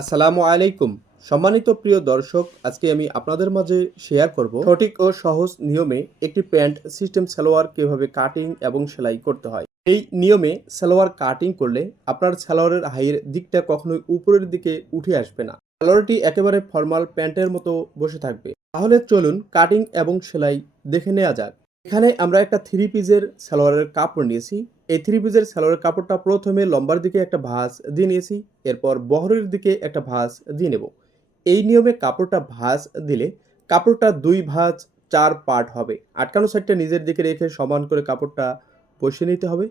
আসসালামু আলাইকুম। সম্মানিত প্রিয় দর্শক, আজকে আমি আপনাদের মাঝে শেয়ার করব সঠিক ও সহজ নিয়মে একটি প্যান্ট সিস্টেম সালোয়ার কীভাবে কাটিং এবং সেলাই করতে হয়। এই নিয়মে সালোয়ার কাটিং করলে আপনার সালোয়ারের হাইয়ের দিকটা কখনোই উপরের দিকে উঠে আসবে না। সালোয়ারটি একেবারে ফর্মাল প্যান্টের মতো বসে থাকবে। তাহলে চলুন কাটিং এবং সেলাই দেখে নেওয়া যাক। এখানে আমরা একটা থ্রি পিসের সালোয়ারের কাপড় নিয়েছি। এই থ্রি পিসের সালোয়ারের কাপড়টা প্রথমে লম্বার দিকে একটা ভাঁজ দিয়ে নিয়েছি, এরপর বহরের দিকে একটা ভাঁজ দিয়ে নেব। এই নিয়মে কাপড়টা ভাঁজ দিলে কাপড়টা দুই ভাঁজ, চার পার্ট হবে। আটকানো সাইডটা নিজের দিকে রেখে সমান করে কাপড়টা বসিয়ে নিতে হবে।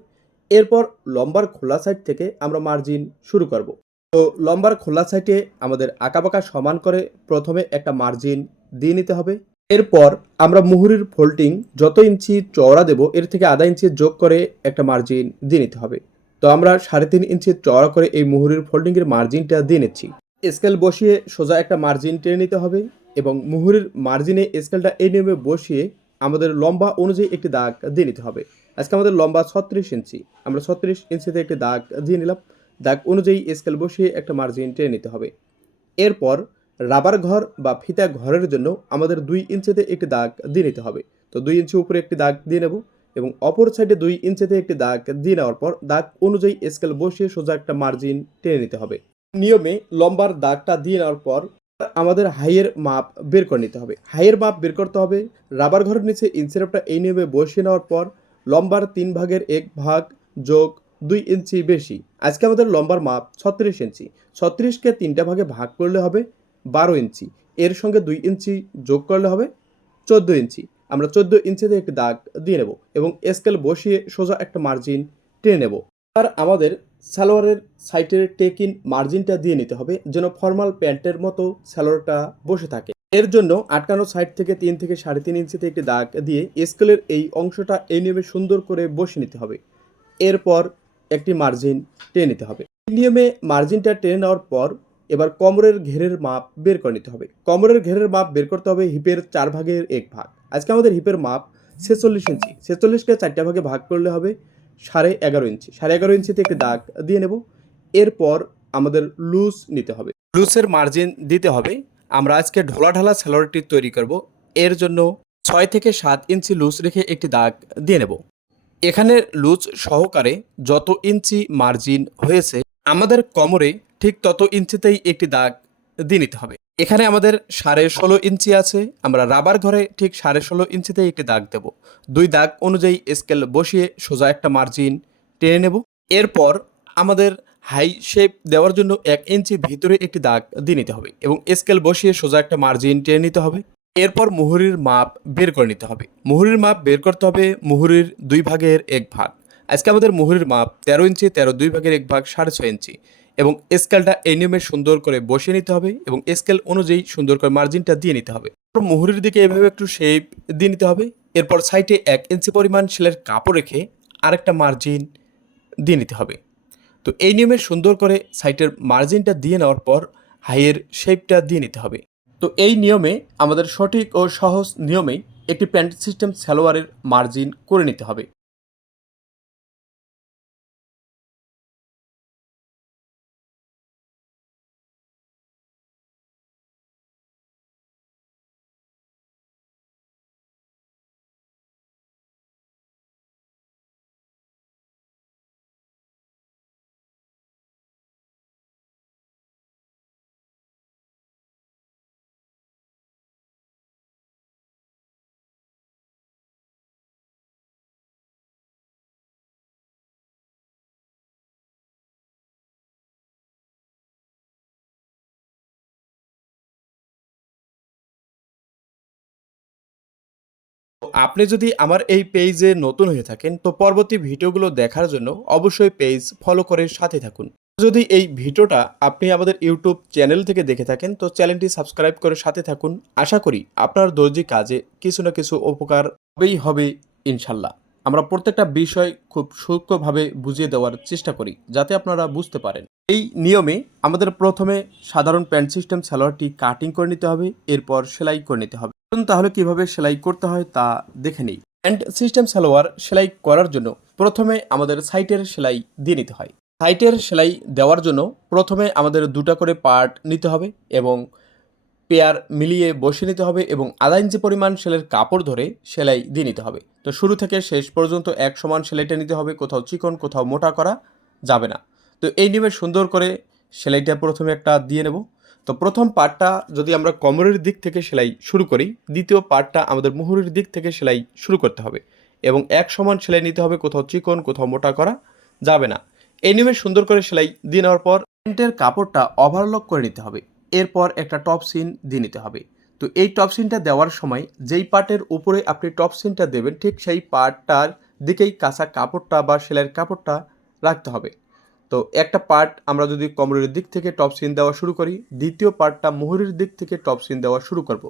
এরপর লম্বার খোলা সাইড থেকে আমরা মার্জিন শুরু করব। তো লম্বার খোলা সাইডে আমাদের আঁকাবাঁকা সমান করে প্রথমে একটা মার্জিন দিয়ে নিতে হবে। এরপর আমরা মুহুরির ফোল্ডিং যত ইঞ্চি চওড়া দেব, এর থেকে আধা ইঞ্চি যোগ করে একটা মার্জিন দিয়ে নিতে হবে। তো আমরা সাড়ে তিন ইঞ্চি চওড়া করে এই মুহুরির ফোল্ডিংয়ের মার্জিনটা দিয়ে নিচ্ছি। স্কেল বসিয়ে সোজা একটা মার্জিন টেনে নিতে হবে এবং মুহুরির মার্জিনে স্কেলটা এই নিয়মে বসিয়ে আমাদের লম্বা অনুযায়ী একটি দাগ দিয়ে নিতে হবে। আজকে আমাদের লম্বা ছত্রিশ ইঞ্চি, আমরা ছত্রিশ ইঞ্চিতে একটি দাগ দিয়ে নিলাম। দাগ অনুযায়ী স্কেল বসিয়ে একটা মার্জিন টেনে নিতে হবে। এরপর রাবার ঘর বা ফিতা ঘরের জন্য আমাদের দুই ইঞ্চিতে একটি দাগ দিয়ে নিতে হবে। তো দুই ইঞ্চি উপরে একটি দাগ দিয়ে নেব এবং অপর সাইডে দুই ইঞ্চিতে একটি দাগ দিয়ে নেওয়ার পর দাগ অনুযায়ী স্কেল বসিয়ে সোজা একটা মার্জিন টেনে নিতে হবে। নিয়মে লম্বার দাগটা দিয়ে নেওয়ার পর আমাদের হাইয়ের মাপ বের করে নিতে হবে। হাইয়ের মাপ বের করতে হবে। রাবার ঘরের নিচে ইনসেরাপটা এই নিয়মে বসিয়ে নেওয়ার পর লম্বার তিন ভাগের এক ভাগ যোগ দুই ইঞ্চি বেশি। আজকে আমাদের লম্বার মাপ ছত্রিশ ইঞ্চি। ছত্রিশকে তিনটা ভাগে ভাগ করলে হবে বারো ইঞ্চি। এর সঙ্গে দুই ইঞ্চি যোগ করলে হবে চোদ্দ ইঞ্চি। আমরা চোদ্দ ইঞ্চিতে একটি দাগ দিয়ে নেব এবং স্কেল বসিয়ে সোজা একটা মার্জিন টেনে নেব। আর আমাদের সালোয়ারের সাইটের টেকিন মার্জিনটা দিয়ে নিতে হবে যেন ফর্মাল প্যান্টের মতো সালোয়ারটা বসে থাকে। এর জন্য আটকানো সাইড থেকে তিন থেকে সাড়ে তিন ইঞ্চিতে একটি দাগ দিয়ে স্কেলের এই অংশটা এই নিয়মে সুন্দর করে বসে নিতে হবে। এরপর একটি মার্জিন টেনে নিতে হবে। এই নিয়মে মার্জিনটা টেনে নেওয়ার পর এবার কোমরের ঘেরের মাপ বের করে নিতে হবে। কোমরের ঘেরের মাপ বের করতে হবে হিপের চার ভাগের এক ভাগ। আজকে আমাদের হিপের মাপ ছেচল্লিশ ইঞ্চি। ছেচল্লিশকে চারটা ভাগে ভাগ করলে হবে সাড়ে এগারো ইঞ্চি। সাড়ে এগারো ইঞ্চিতে একটি দাগ দিয়ে নেব। এরপর আমাদের লুজ নিতে হবে। লুজের মার্জিন দিতে হবে। আমরা আজকে ঢোলা ঢালা স্যালোয়ারটি তৈরি করব। এর জন্য ছয় থেকে সাত ইঞ্চি লুজ রেখে একটি দাগ দিয়ে নেব। এখানে লুজ সহকারে যত ইঞ্চি মার্জিন হয়েছে আমাদের কোমরে ঠিক তত ইঞ্চিতেই একটি দাগ দিয়ে নিতে হবে। এখানে আমাদের সাড়ে ষোলো ইঞ্চি আছে, আমরা রাবার ঘরে ঠিক সাড়ে ষোলো ইঞ্চিতেই একটি দাগ দেব। দুই দাগ অনুযায়ী স্কেল বসিয়ে সোজা একটা মার্জিন টেনে নেব। এরপর আমাদের হাই শেপ দেওয়ার জন্য এক ইঞ্চি ভিতরে একটি দাগ দিয়ে নিতে হবে এবং স্কেল বসিয়ে সোজা একটা মার্জিন টেনে নিতে হবে। এরপর মুহুরির মাপ বের করে নিতে হবে। মুহুরির মাপ বের করতে হবে মুহুরির দুই ভাগের এক ভাগ। আজকে আমাদের মুহুরির মাপ তেরো ইঞ্চি, তেরো দুই ভাগের এক ভাগ সাড়ে ছয় ইঞ্চি এবং স্কেলটা এই নিয়মে সুন্দর করে বসিয়ে নিতে হবে এবং স্কেল অনুযায়ী সুন্দর করে মার্জিনটা দিয়ে নিতে হবে। মুহুরির দিকে এভাবে একটু শেপ দিয়ে নিতে হবে, এরপর সাইডে এক ইঞ্চি পরিমাণ সেলের কাপড় রেখে আরেকটা মার্জিন দিয়ে নিতে হবে। তো এই নিয়মে সুন্দর করে সাইটের মার্জিনটা দিয়ে নেওয়ার পর হাইয়ের শেপটা দিয়ে নিতে হবে। তো এই নিয়মে আমাদের সঠিক ও সহজ নিয়মেই একটি প্যান্ট সিস্টেম সালোয়ারের মার্জিন করে নিতে হবে। আপনি যদি আমার এই পেজে নতুন হয়ে থাকেন, তো পরবর্তী ভিডিওগুলো দেখার জন্য অবশ্যই পেজ ফলো করে সাথে থাকুন। যদি এই ভিডিওটা আপনি আমাদের ইউটিউব চ্যানেল থেকে দেখে থাকেন, তো চ্যানেলটি সাবস্ক্রাইব করে সাথে থাকুন। আশা করি আপনার দর্জি কাজে কিছু না কিছু উপকার হবেই হবে, ইনশাল্লাহ। আমরা প্রত্যেকটা বিষয় খুব সূক্ষ্মভাবে বুঝিয়ে দেওয়ার চেষ্টা করি, যাতে আপনারা বুঝতে পারেন। এই নিয়মে আমাদের প্রথমে সাধারণ প্যান্ট সিস্টেম সালোয়ারটি কাটিং করে নিতে হবে, এরপর সেলাই করে নিতে হবে। তাহলে কীভাবে সেলাই করতে হয় তা দেখে নিই। অ্যান্ড সিস্টেম সালোয়ার সেলাই করার জন্য প্রথমে আমাদের সাইটের সেলাই দিয়ে নিতে হয়। সাইটের সেলাই দেওয়ার জন্য প্রথমে আমাদের দুটা করে পার্ট নিতে হবে এবং পেয়ার মিলিয়ে বসিয়ে নিতে হবে এবং আধা ইঞ্চি পরিমাণ সেলের কাপড় ধরে সেলাই দিয়ে নিতে হবে। তো শুরু থেকে শেষ পর্যন্ত এক সমান সেলাইটা নিতে হবে, কোথাও চিকন, কোথাও মোটা করা যাবে না। তো এই নিয়মে সুন্দর করে সেলাইটা প্রথমে একটা দিয়ে নেব। তো প্রথম পার্টটা যদি আমরা কোমরের দিক থেকে সেলাই শুরু করি, দ্বিতীয় পার্টটা আমাদের মুহুরির দিক থেকে সেলাই শুরু করতে হবে এবং এক সমান সেলাই নিতে হবে, কোথাও চিকন, কোথাও মোটা করা যাবে না। এই নিয়মে সুন্দর করে সেলাই দিয়ে নেওয়ার পর প্যান্টের কাপড়টা ওভারলক করে নিতে হবে। এরপর একটা টপ সিন দিয়ে নিতে হবে। তো এই টপ সিনটা দেওয়ার সময় যেই পার্টের উপরে আপনি টপ সিনটা দেবেন, ঠিক সেই পার্টটার দিকেই কাঁচা কাপড়টা বা সেলাইয়ের কাপড়টা রাখতে হবে। তো একটা পার্ট আমরা যদি কোমরের দিক থেকে টপ সিন দেওয়া শুরু করি, দ্বিতীয় পার্টটা মুহুরির দিক থেকে টপ সিন দেওয়া শুরু করব।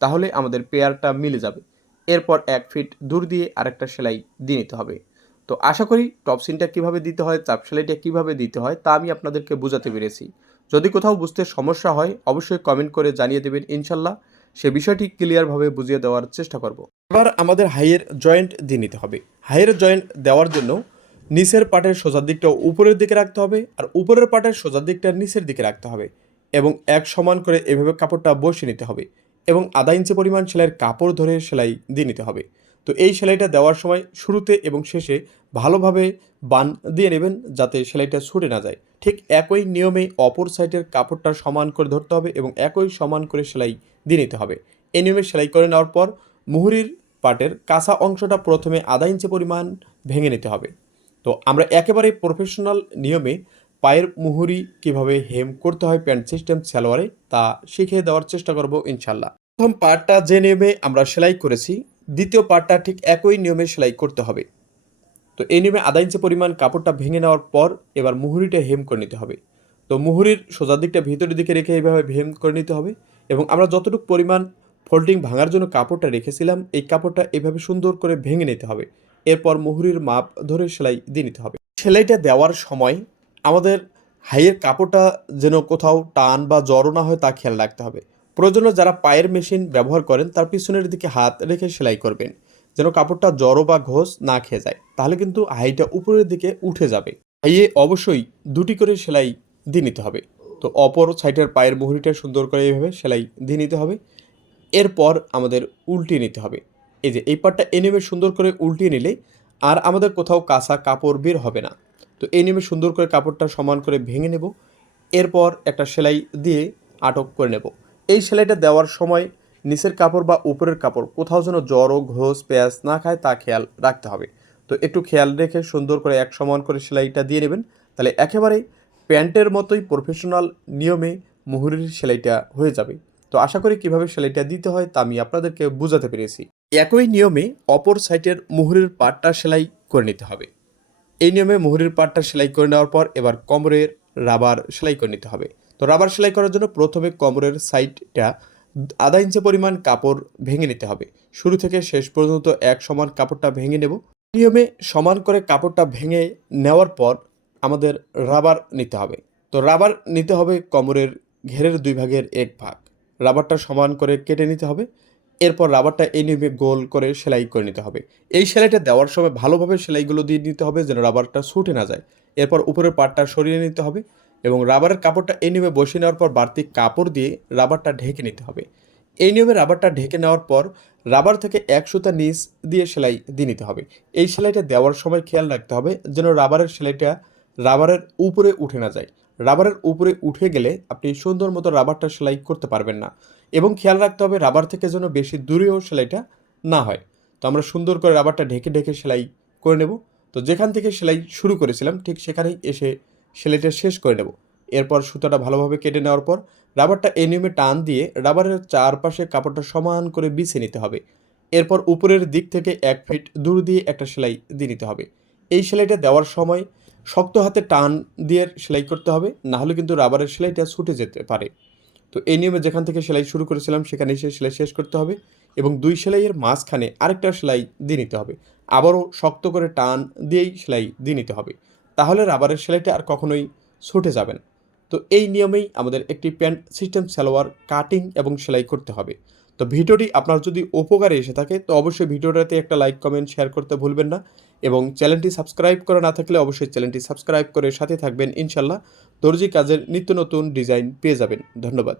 তাহলে আমাদের পেয়ারটা মিলে যাবে। এরপর এক ফিট দূর দিয়ে আরেকটা সেলাই দিয়ে নিতে হবে। তো আশা করি টপ সিনটা কীভাবে দিতে হয়, চাপ সেলাইটা কীভাবে দিতে হয়, তা আমি আপনাদেরকে বোঝাতে পেরেছি। যদি কোথাও বুঝতে সমস্যা হয়, অবশ্যই কমেন্ট করে জানিয়ে দেবেন ইনশাল্লাহ। সে বিষয়টি ক্লিয়ারভাবে বুঝিয়ে দেওয়ার চেষ্টা করব। এবার আমাদের হাইয়ের জয়েন্ট দিয়ে নিতে হবে। হাইয়ের জয়েন্ট দেওয়ার জন্য নিচের পাটের সোজার দিকটা উপরের দিকে রাখতে হবে আর উপরের পাটের সোজার দিকটা নিচের দিকে রাখতে হবে এবং এক সমান করে এভাবে কাপড়টা বসিয়ে নিতে হবে এবং আধা ইঞ্চি পরিমাণ সেলাইয়ের কাপড় ধরে সেলাই দিয়ে নিতে হবে। তো এই সেলাইটা দেওয়ার সময় শুরুতে এবং শেষে ভালোভাবে বান দিয়ে নেবেন যাতে সেলাইটা ছুটে না যায়। ঠিক একই নিয়মে অপর সাইডের কাপড়টা সমান করে ধরতে হবে এবং একই সমান করে সেলাই দিয়ে নিতে হবে। এই নিয়মে সেলাই করে নেওয়ার পর মুহুরির পাটের কাঁচা অংশটা প্রথমে আধা ইঞ্চি পরিমাণ ভেঙে নিতে হবে। তো আমরা একেবারে প্রফেশনাল নিয়মে পায়ের মুহুরি কীভাবে হেম করতে হয়, প্যান্ট সিস্টেম, সালোয়ারে, তা শিখে দেওয়ার চেষ্টা করব ইনশাল্লাহ প্রথম পার্টটা যে নিয়মে আমরা সেলাই করেছি, দ্বিতীয় পার্টটা ঠিক একই নিয়মে সেলাই করতে হবে। তো এই নিয়মে আধা ইঞ্চি পরিমাণ কাপড়টা ভেঙে নেওয়ার পর এবার মুহুরিটা হেম করে নিতে হবে। তো মুহুরির সোজা দিকটা ভিতরের দিকে রেখে এইভাবে হেম করে নিতে হবে এবং আমরা যতটুকু পরিমাণ ফোল্ডিং ভাঙার জন্য কাপড়টা রেখেছিলাম, এই কাপড়টা এভাবে সুন্দর করে ভেঙে নিতে হবে। এরপর মুহুরির মাপ ধরে সেলাই দিয়ে নিতে হবে। সেলাইটা দেওয়ার সময় আমাদের হাইয়ের কাপড়টা যেন কোথাও টান বা জড়ো না হয় তা খেয়াল রাখতে হবে। প্রয়োজনে যারা পায়ের মেশিন ব্যবহার করেন, তার পিছনের দিকে হাত রেখে সেলাই করবেন, যেন কাপড়টা জড়ো বা ঘোষ না খেয়ে যায়। তাহলে কিন্তু হাইটা উপরের দিকে উঠে যাবে। হাইয়ে অবশ্যই দুটি করে সেলাই দিয়ে নিতে হবে। তো অপর সাইডের পায়ের মুহুরিটা সুন্দর করে এইভাবে সেলাই দিয়ে নিতে হবে। এরপর আমাদের উল্টিয়ে নিতে হবে। এই যে, এই পাটটা এ নেমে সুন্দর করে উল্টিয়ে নিলে আর আমাদের কোথাও কাঁচা কাপড় বের হবে না। তো এই নেমে সুন্দর করে কাপড়টা সমান করে ভেঙে নেব। এরপর একটা সেলাই দিয়ে আটক করে নেব। এই সেলাইটা দেওয়ার সময় নিচের কাপড় বা উপরের কাপড় কোথাও যেন জড়ো, ঘোষ, পেঁয়াজ না খায় তা খেয়াল রাখতে হবে। তো একটু খেয়াল রেখে সুন্দর করে এক সমান করে সেলাইটা দিয়ে নেবেন। তাহলে একেবারে প্যান্টের মতোই প্রফেশনাল নিয়মে মুহুরির সেলাইটা হয়ে যাবে। তো আশা করি কীভাবে সেলাইটা দিতে হয় তা আমি আপনাদেরকে বোঝাতে পেরেছি। একই নিয়মে অপর সাইটের মুহুরির পাটটা সেলাই করে নিতে হবে। এই নিয়মে মুহুরির পাটটা সেলাই করে নেওয়ার পর এবার কোমরের রাবার সেলাই করে নিতে হবে। তো রাবার সেলাই করার জন্য প্রথমে কোমরের সাইডটা আধা ইঞ্চি পরিমাণ কাপড় ভেঙে নিতে হবে। শুরু থেকে শেষ পর্যন্ত এক সমান কাপড়টা ভেঙে নেব। নিয়মে সমান করে কাপড়টা ভেঙে নেওয়ার পর আমাদের রাবার নিতে হবে। তো রাবার নিতে হবে কোমরের ঘেরের দুই ভাগের এক ভাগ। রাবারটা সমান করে কেটে নিতে হবে। এরপর রাবারটা এই নিয়মে গোল করে সেলাই করে নিতে হবে। এই সেলাইটা দেওয়ার সময় ভালোভাবে সেলাইগুলো দিয়ে নিতে হবে যেন রাবারটা ছুটে না যায়। এরপর উপরের পাটটা সরিয়ে নিতে হবে এবং রাবারের কাপড়টা এই নিয়মে বসিয়ে নেওয়ার পর বাড়তি কাপড় দিয়ে রাবারটা ঢেকে নিতে হবে। এই নিয়মে রাবারটা ঢেকে নেওয়ার পর রাবার থেকে এক সুতা নিচ দিয়ে সেলাই দিয়ে নিতে হবে। এই সেলাইটা দেওয়ার সময় খেয়াল রাখতে হবে যেন রাবারের সেলাইটা রাবারের উপরে উঠে না যায়। রাবারের উপরে উঠে গেলে আপনি সুন্দর মতো রাবারটা সেলাই করতে পারবেন না এবং খেয়াল রাখতে হবে রাবার থেকে যেন বেশি দূরেও সেলাইটা না হয়। তো আমরা সুন্দর করে রাবারটা ঢেকে ঢেকে সেলাই করে নেব। তো যেখান থেকে সেলাই শুরু করেছিলাম ঠিক সেখানেই এসে সেলাইটা শেষ করে নেব। এরপর সুতাটা ভালোভাবে কেটে নেওয়ার পর রাবারটা এই নিয়মে টান দিয়ে রাবারের চারপাশে কাপড়টা সমান করে বিছিয়ে নিতে হবে। এরপর উপরের দিক থেকে এক ফিট দূর দিয়ে একটা সেলাই দিয়ে নিতে হবে। এই সেলাইটা দেওয়ার সময় শক্ত হাতে টান দিয়ে সেলাই করতে হবে, না হলে কিন্তু রাবারের সেলাইটা ছুটে যেতে পারে। তো এই নিয়মে যেখান থেকে সেলাই শুরু করেছিলাম সেখানে এসে সেলাই শেষ করতে হবে এবং দুই সেলাইয়ের মাঝখানে আরেকটা সেলাই দিয়ে নিতে হবে। আবারও শক্ত করে টান দিয়েই সেলাই দিয়ে নিতে হবে। তাহলে রাবারের সেলাইটা আর কখনোই ছুটে যাবে না। তো এই নিয়মেই আমাদের একটি প্যান্ট, সিস্টেম, সালোয়ার, কাটিং এবং সেলাই করতে হবে। তো ভিডিওটি আপনার যদি উপকারে এসে থাকে, তো অবশ্যই ভিডিওটাতে একটা লাইক কমেন্ট শেয়ার করতে ভুলবেন না এবং চ্যানেলটি সাবস্ক্রাইব করা না থাকলে অবশ্যই চ্যানেলটি সাবস্ক্রাইব করে সাথে থাকবেন, ইনশাল্লাহ দর্জি কাজের নিত্য নতুন ডিজাইন পেয়ে যাবেন। ধন্যবাদ।